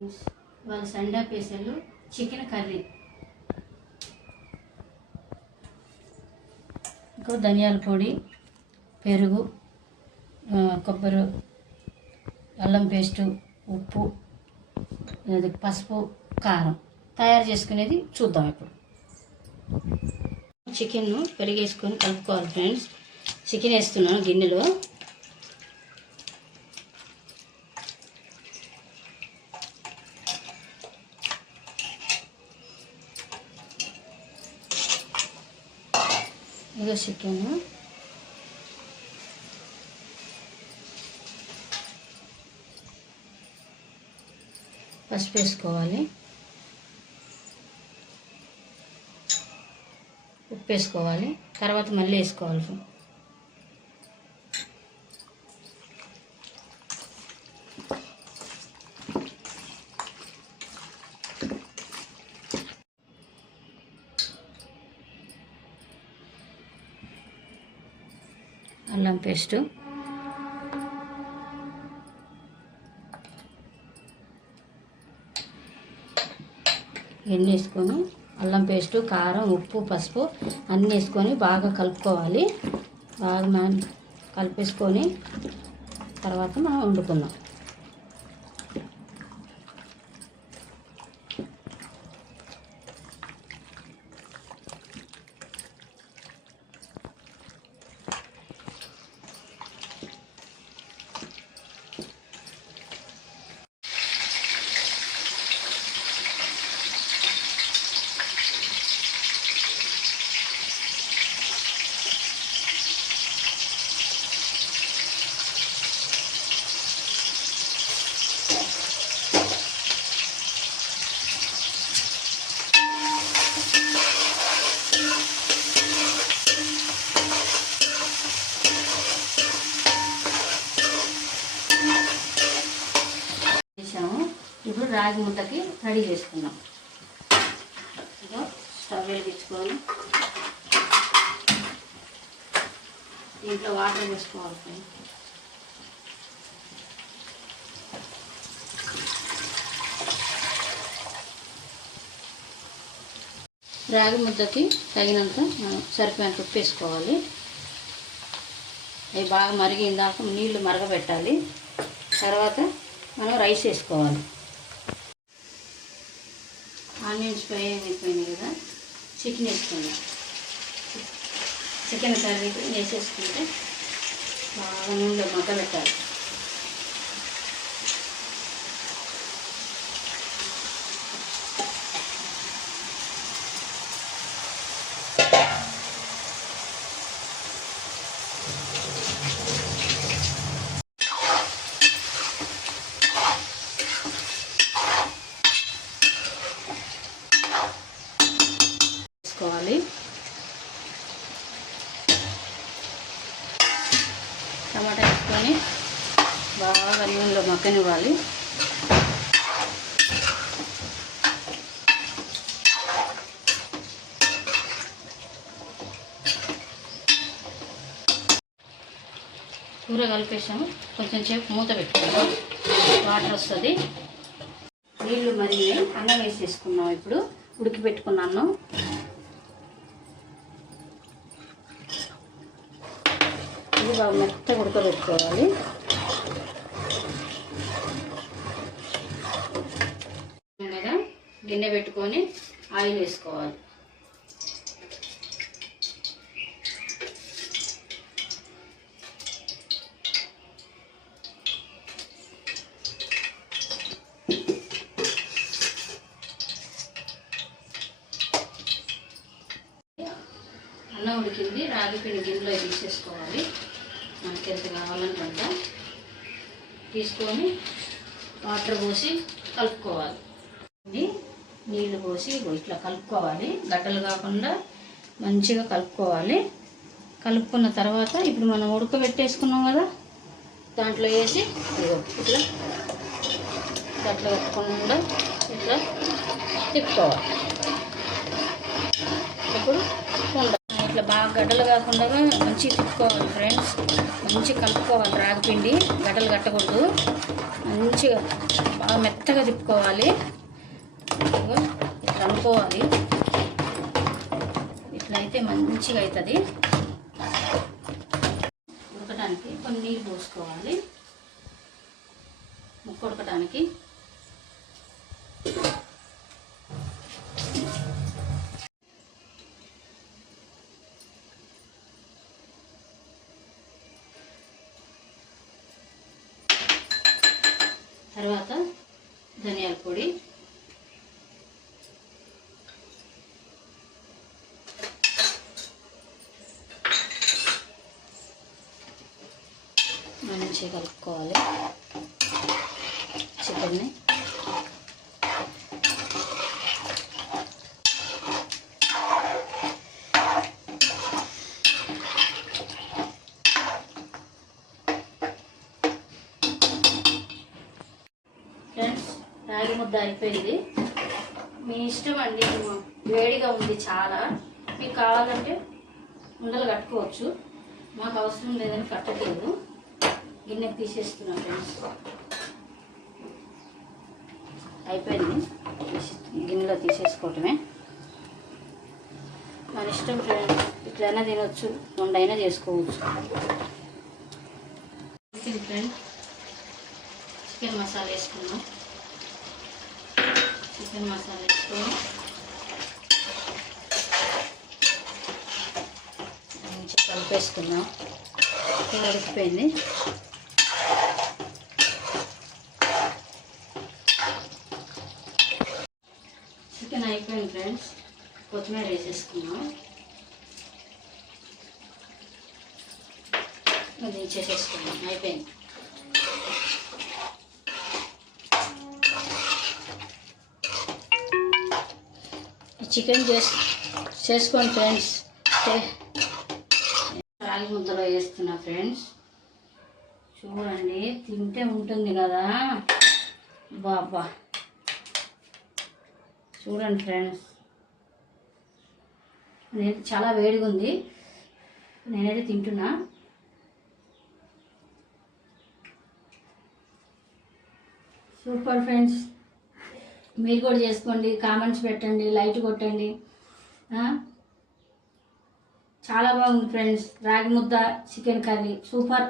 వాళ్ళ Sunday special chicken curry, ఇంకో ధనియాల పొడి, పెరుగు, కొబ్బరి, అల్లం పేస్టు, ఉప్పు, పసుపు, కారం తయారు చేసుకునేది చూద్దాం. ఇప్పుడు చికెన్ను పెరిగేసుకొని కలుపుకోవాలి ఫ్రెండ్స్. చికెన్ వేస్తున్నాను గిన్నెలో. ఇదో చికెన్ పసుపు వేసుకోవాలి, ఉప్పు వేసుకోవాలి, తర్వాత మళ్ళీ వేసుకోవాలి. అల్లం పేస్టు, ఎన్ని వేసుకొని అల్లం పేస్టు, కారం, ఉప్పు, పసుపు అన్నీ వేసుకొని బాగా కలుపుకోవాలి. బాగా కలిపేసుకొని తర్వాత మనం వండుకుందాం. ఇప్పుడు రాగి ముద్దకి రెడీ చేసుకుందాం. ఇదో స్టవ్ వెలిగించుకొని దీంట్లో వాటర్ వేసుకోవాలి. రాగి ముద్దకి తగినంత సరిపోయేంత ఉప్పు వేసుకోవాలి. అవి బాగా మరిగిన దాకా నీళ్లు మరగబెట్టాలి. తర్వాత మనం రైస్ వేసుకోవాలి. ఆనియన్స్ ఫ్రై అయిపోయినాయి కదా, చికెన్ వేసుకుందాం. చికెన్ కర్రీ వేసేసుకుంటే బాగా నూనెలో మగ్గబెట్టాలి. టమాటా వేసుకొని బాగా నూనెలో మగ్గనివ్వాలి. కూర కలిపేసాము. కొంచెం సేపు మూత పెట్టుకుందాం, వాటర్ వస్తుంది. నీళ్ళు మరిగి అన్నం వేసేసుకున్నాం. ఇప్పుడు ఉడికిపెట్టుకున్న అన్నం ఇది బాగా మెత్తగా ఉడకబెట్టుకోవాలి. కదా గిన్నె పెట్టుకొని ఆయిల్ వేసుకోవాలి. అన్నం ఉడికింది. రాగి పిండి గిన్నెలో తీసేసుకోవాలి. మనకి ఎంత కావాలనుకుంట తీసుకొని వాటర్ పోసి కలుపుకోవాలి. నీళ్ళు పోసి ఇట్లా కలుపుకోవాలి. గడ్డలు కాకుండా మంచిగా కలుపుకోవాలి. కలుపుకున్న తర్వాత ఇప్పుడు మనం ఉడకబెట్టేసుకున్నాం కదా, దాంట్లో వేసి ఇట్లా గడ్డలు కట్టకుండా ఇట్లా తిప్పుకోవాలి. ఇప్పుడు ఇట్లా బాగా గడ్డలు కాకుండా మంచిగా తిప్పుకోవాలి ఫ్రెండ్స్. మంచిగా కలుపుకోవాలి. రాగిపిండి గడ్డలు కట్టకూడదు. మంచిగా బాగా మెత్తగా తిప్పుకోవాలి. ఇట్లా అనుకోవాలి. ఇట్లయితే మంచిగా అవుతుంది. ఉడకడానికి కొన్ని నీళ్ళు పోసుకోవాలి. ముక్క ఉడకడానికి తర్వాత ధనియాల పొడి, మంచిగా కలుపుకోవాలి చికెన్ని. ఫ్రెండ్స్, రాగి ముద్ద అయిపోయింది. మీ ఇష్టం అండి. వేడిగా ఉంది చాలా. మీకు కావాలంటే ఉండలు కట్టుకోవచ్చు. మాకు అవసరం లేదని కట్టట్లేదు. గిన్నెకి తీసేస్తున్నాం ఫ్రెండ్స్. అయిపోయింది. గిన్నెలో తీసేసుకోవటమే మన ఇష్టం ఫ్రెండ్స్. ఇట్లైనా తినొచ్చు, వండైనా చేసుకోవచ్చు. ఫ్రెండ్స్, చికెన్ మసాలా వేసుకున్నాం. చికెన్ మసాలా వేసుకొని మంచిగా కలిపేసుకున్నాం. చికెన్ ఉడికిపోయింది. చికెన్ అయిపోయింది ఫ్రెండ్స్. కొత్తిమీర వేసేసుకున్నాం. దించేసేసుకున్నాం. అయిపోయింది. చికెన్ చేసుకోండి ఫ్రెండ్స్. రాగి ముద్దలో వేస్తున్నా ఫ్రెండ్స్. చూడండి, తింటే ఉంటుంది కదా. బాబా చూడండి ఫ్రెండ్స్. నేను చాలా వేడిగా ఉంది. నేనైతే తింటున్నా. Super friends. మీరు కూడా చేసుకోండి. కామెంట్స్ పెట్టండి, లైక్ కొట్టండి. చాలా బాగుంది ఫ్రెండ్స్. రాగి ముద్ద చికెన్ కర్రీ సూపర్.